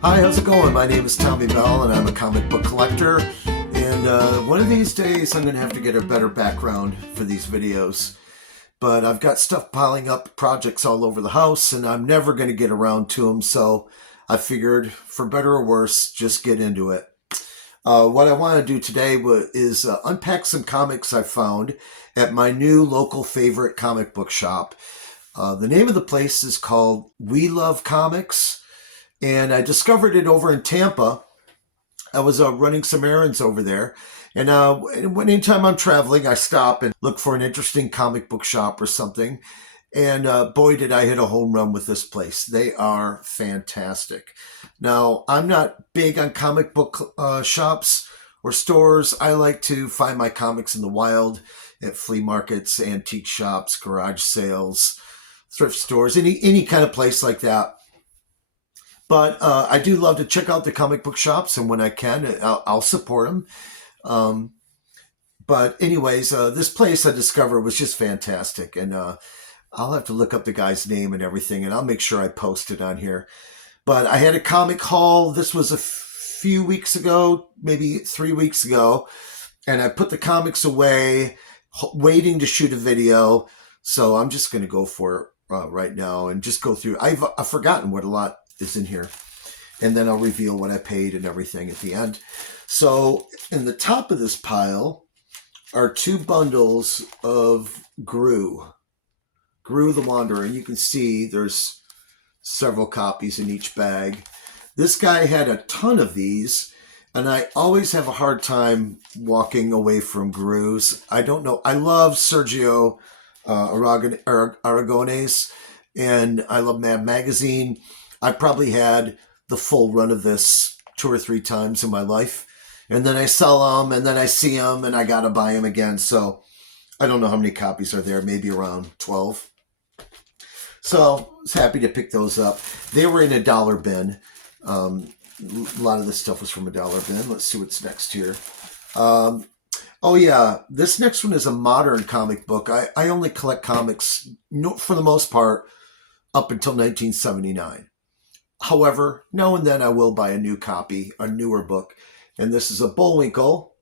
Hi, how's it going? My name is Tommy Bell, and I'm a comic book collector. And one of these days, I'm going to have to get a better background for these videos. But I've got stuff piling up, projects all over the house, and I'm never going to get around to them. So I figured, for better or worse, just get into it. What I want to do today is unpack some comics I found at my new local favorite comic book shop. The name of the place is called We Love Comics. And I discovered it over in Tampa. I was running some errands over there. And anytime I'm traveling, I stop and look for an interesting comic book shop or something. And boy, did I hit a home run with this place. They are fantastic. Now, I'm not big on comic book shops or stores. I like to find my comics in the wild at flea markets, antique shops, garage sales, thrift stores, any kind of place like that. But I do love to check out the comic book shops, and when I can, I'll support them. But anyways, this place I discovered was just fantastic, and I'll have to look up the guy's name and everything, and I'll make sure I post it on here. But I had a comic haul. This was a few weeks ago, maybe 3 weeks ago, and I put the comics away, waiting to shoot a video. So I'm just going to go for it right now and just go through. I've forgotten what a lot is in here, and then I'll reveal what I paid and everything at the end. So in the top of this pile are two bundles of Gru the Wanderer, and you can see there's several copies in each bag. This guy had a ton of these, and I always have a hard time walking away from Grus. I don't know. I love Sergio Aragones, and I love Mad Magazine. I probably had the full run of this 2 or 3 times in my life. And then I sell them, and then I see them, and I got to buy them again. So I don't know how many copies are there, maybe around 12. So I was happy to pick those up. They were in a dollar bin. A lot of this stuff was from a dollar bin. Let's see what's next here. Oh yeah, this next one is a modern comic book. I only collect comics, for the most part, up until 1979. However, now and then I will buy a new copy, a newer book. And this is a Bullwinkle,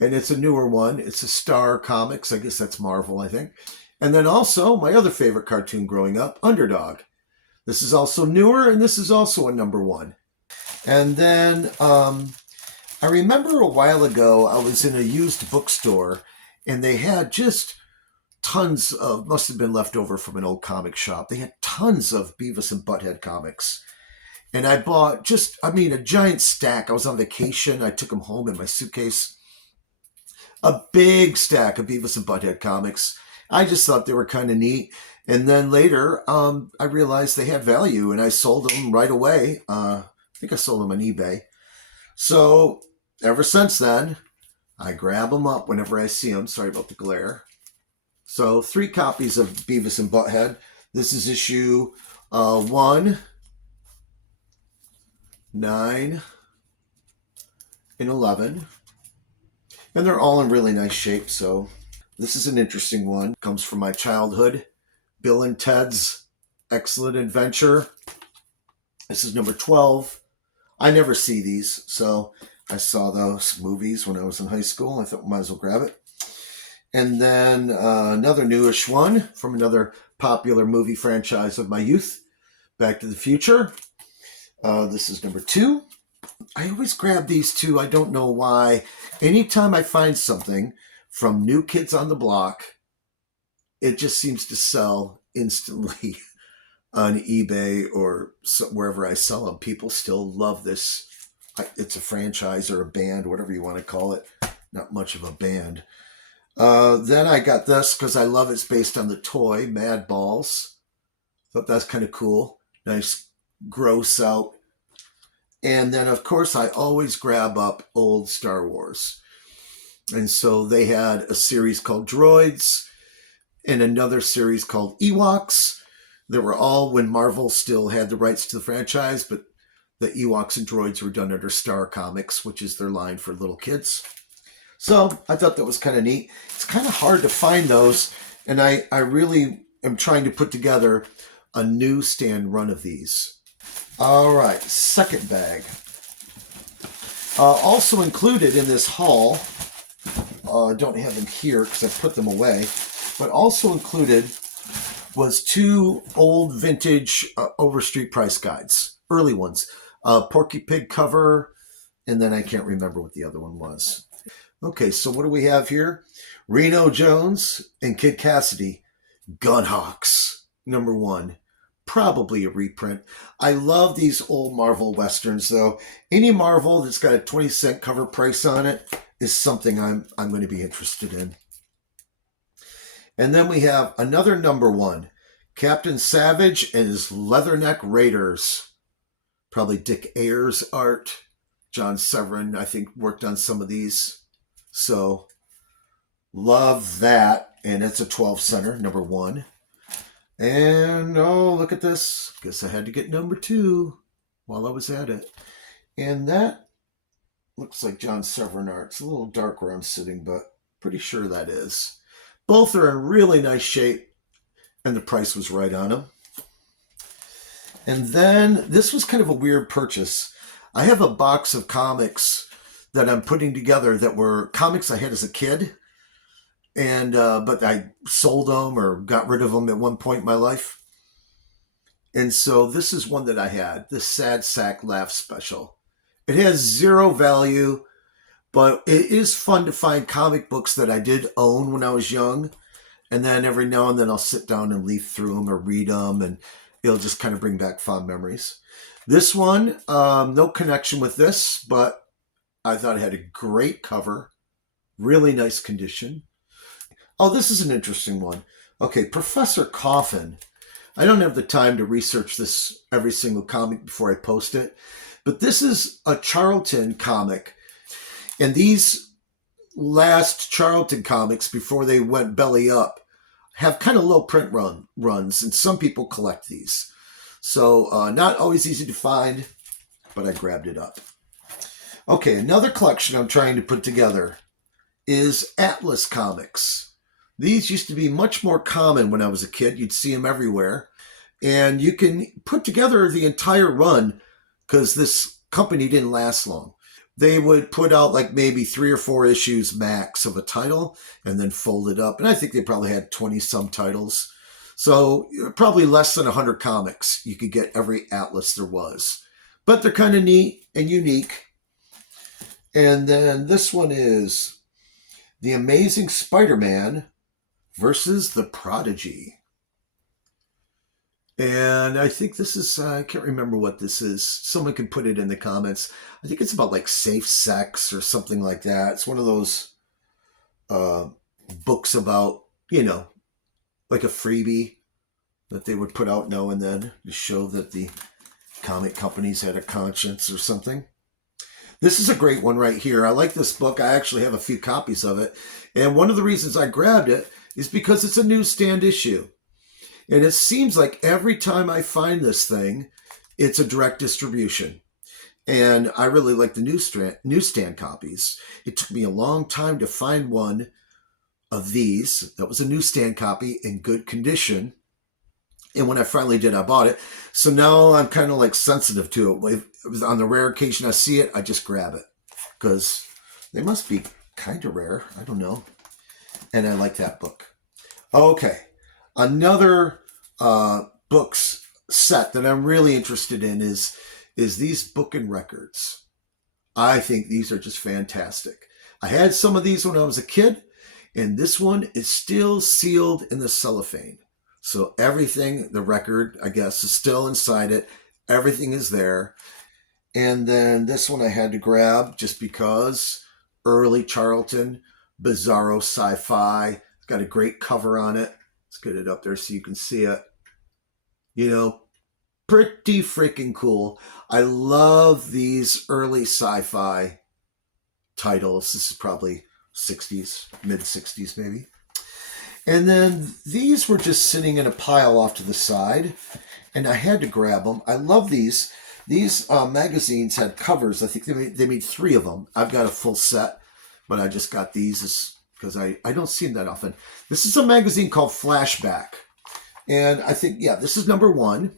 and it's a newer one. It's a Star Comics. I guess that's Marvel, I think. And then also my other favorite cartoon growing up, Underdog. This is also newer, and this is also a #1. And then I remember a while ago I was in a used bookstore, and they had just tons of, must have been left over from an old comic shop. They had tons of Beavis and Butthead comics. And I bought a giant stack. I was on vacation. I took them home in my suitcase. A big stack of Beavis and Butthead comics. I just thought they were kind of neat. And then later, I realized they had value, and I sold them right away. I think I sold them on eBay. So ever since then, I grab them up whenever I see them. Sorry about the glare. So 3 copies of Beavis and Butthead. This is issue 1, 9, and 11. And they're all in really nice shape. So this is an interesting one. Comes from my childhood. Bill and Ted's Excellent Adventure. This is number 12. I never see these. So I saw those movies when I was in high school. I thought might as well grab it. And then another newish one from another popular movie franchise of my youth, Back to the Future. This is number 2. I always grab these 2. I don't know why. Anytime I find something from New Kids on the Block, it just seems to sell instantly on eBay or wherever I sell them. People still love this. It's a franchise or a band, whatever you want to call it. Not much of a band. Then I got this because I love it's based on the toy Mad Balls. Thought that's kind of cool. Nice gross out. And then, of course, I always grab up old Star Wars. And so they had a series called Droids and another series called Ewoks. They were all when Marvel still had the rights to the franchise, but the Ewoks and Droids were done under Star Comics, which is their line for little kids. So I thought that was kind of neat. It's kind of hard to find those, and I really am trying to put together a newsstand run of these. All right, second bag. Also included in this haul, I don't have them here because I put them away, but also included was 2 old vintage Overstreet price guides, early ones. Porky Pig cover, and then I can't remember what the other one was. Okay, so what do we have here? Reno Jones and Kid Cassidy, Gunhawks, #1. Probably a reprint. I love these old Marvel Westerns, though. Any Marvel that's got a 20-cent cover price on it is something I'm going to be interested in. And then we have another #1, Captain Savage and his Leatherneck Raiders. Probably Dick Ayers art. John Severin, I think, worked on some of these. So, love that. And it's a 12-center, #1. And, oh, look at this. Guess I had to get #2 while I was at it. And that looks like John Severin art. It's a little dark where I'm sitting, but pretty sure that is. Both are in really nice shape, and the price was right on them. And then this was kind of a weird purchase. I have a box of comics that I'm putting together that were comics I had as a kid, and but I sold them or got rid of them at one point in my life. And so this is one that I had, the Sad Sack Laugh Special. It has 0 value, but it is fun to find comic books that I did own when I was young. And then every now and then I'll sit down and leaf through them or read them, and it'll just kind of bring back fond memories. This one, no connection with this, but I thought it had a great cover. Really nice condition. Oh, this is an interesting one. Okay, Professor Coffin. I don't have the time to research this every single comic before I post it, but this is a Charlton comic. And these last Charlton comics, before they went belly up, have kind of low print runs, and some people collect these. So not always easy to find, but I grabbed it up. Okay, another collection I'm trying to put together is Atlas comics. These used to be much more common when I was a kid. You'd see them everywhere. And you can put together the entire run because this company didn't last long. They would put out like maybe 3 or 4 issues max of a title and then fold it up. And I think they probably had 20-some titles. So probably less than 100 comics. You could get every Atlas there was. But they're kind of neat and unique. And then this one is The Amazing Spider-Man versus the Prodigy. And I think this is, I can't remember what this is. Someone can put it in the comments. I think it's about like safe sex or something like that. It's one of those books about, you know, like a freebie that they would put out now and then to show that the comic companies had a conscience or something. This is a great one right here. I like this book. I actually have a few copies of it. And one of the reasons I grabbed it is because it's a newsstand issue. And it seems like every time I find this thing, it's a direct distribution. And I really like the newsstand copies. It took me a long time to find one of these that was a newsstand copy in good condition. And when I finally did, I bought it. So now I'm kind of like sensitive to it. If on the rare occasion I see it, I just grab it because they must be kind of rare. I don't know. And I like that book. Okay. Another books set that I'm really interested in is these book and records. I think these are just fantastic. I had some of these when I was a kid, and this one is still sealed in the cellophane. So everything, the record, I guess, is still inside it. Everything is there. And then this one I had to grab just because early Charlton, Bizarro Sci-Fi. It's got a great cover on it. Let's get it up there so you can see it. You know, pretty freaking cool. I love these early sci-fi titles. This is probably 60s, mid-60s maybe. And then these were just sitting in a pile off to the side, and I had to grab them. I love these. These magazines had covers. I think they made 3 of them. I've got a full set, but I just got these because I don't see them that often. This is a magazine called Flashback. And I think, yeah, this is #1.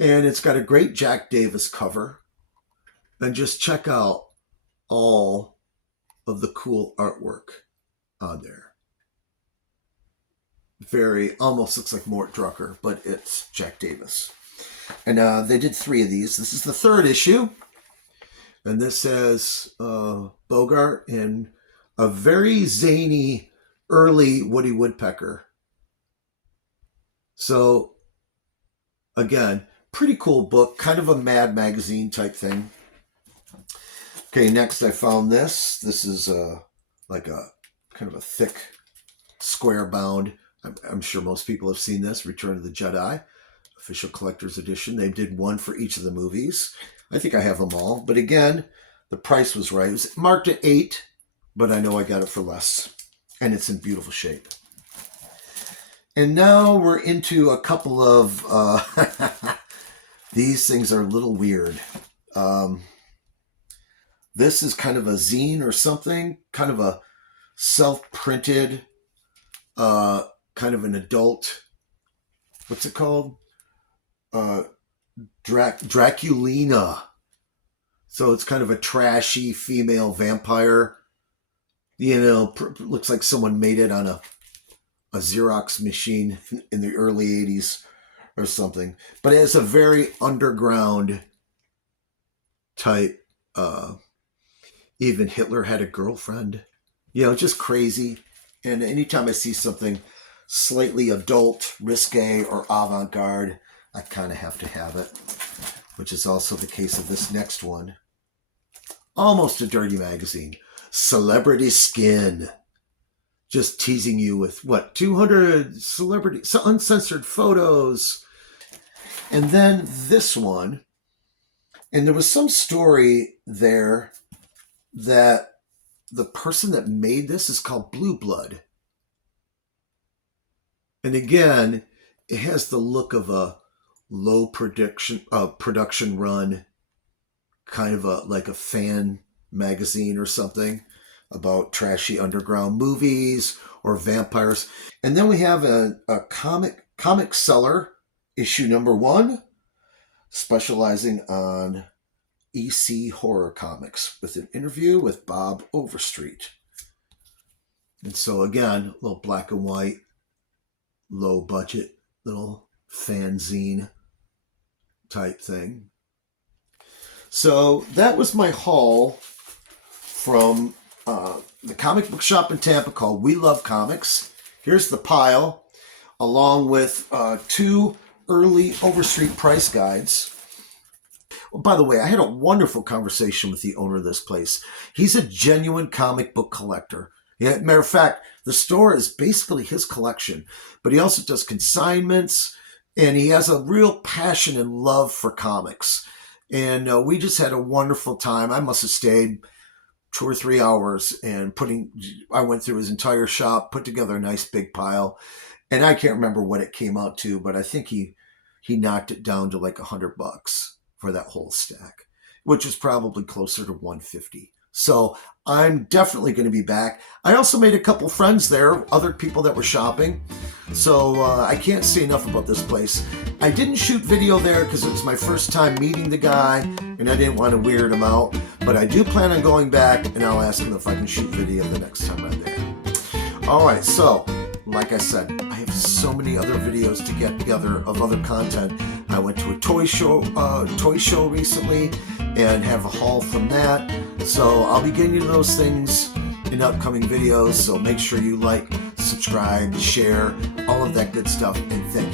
And it's got a great Jack Davis cover. And just check out all of the cool artwork on there. Very, almost looks like Mort Drucker, but it's Jack Davis. And they did 3 of these. This is the 3rd issue. And this has Bogart in a very zany early Woody Woodpecker. So, again, pretty cool book. Kind of a Mad Magazine type thing. Okay, next I found this. This is like a kind of a thick square bound. I'm sure most people have seen this. Return of the Jedi, official collector's edition. They did one for each of the movies. I think I have them all. But again, the price was right. It was marked at $8, but I know I got it for less. And it's in beautiful shape. And now we're into a couple of... these things are a little weird. This is kind of a zine or something. Kind of a self-printed... kind of an adult, what's it called? Draculina. So it's kind of a trashy female vampire. You know, looks like someone made it on a Xerox machine in the early 80s or something. But it's a very underground type. Even Hitler had a girlfriend. You know, just crazy. And anytime I see something slightly adult, risque, or avant-garde, I kind of have to have it, which is also the case of this next one. Almost a dirty magazine. Celebrity Skin. Just teasing you with, 200 celebrity, uncensored photos. And then this one, and there was some story there that the person that made this is called Blue Blood. And again, it has the look of a low production run, kind of like a fan magazine or something about trashy underground movies or vampires. And then we have a comic seller, issue number 1, specializing on EC horror comics with an interview with Bob Overstreet. And so again, a little black and white, low budget, little fanzine type thing. So that was my haul from the comic book shop in Tampa called We Love Comics. Here's the pile, along with 2 early Overstreet price guides. Well, by the way, I had a wonderful conversation with the owner of this place. He's a genuine comic book collector. Yeah, matter of fact, the store is basically his collection, but he also does consignments, and he has a real passion and love for comics. And we just had a wonderful time. I must have stayed 2 or 3 hours, and I went through his entire shop, put together a nice big pile, and I can't remember what it came out to, but I think he knocked it down to like $100 for that whole stack, which is probably closer to $150. So I'm definitely going to be back. I also made a couple friends there, other people that were shopping. So I can't say enough about this place. I didn't shoot video there because it was my first time meeting the guy, and I didn't want to weird him out. But I do plan on going back, and I'll ask him if I can shoot video the next time I'm there. All right, so like I said, I have so many other videos to get together of other content. I went to a toy show recently and have a haul from that. So I'll be getting you those things in upcoming videos. So make sure you like, subscribe, share, all of that good stuff. And thank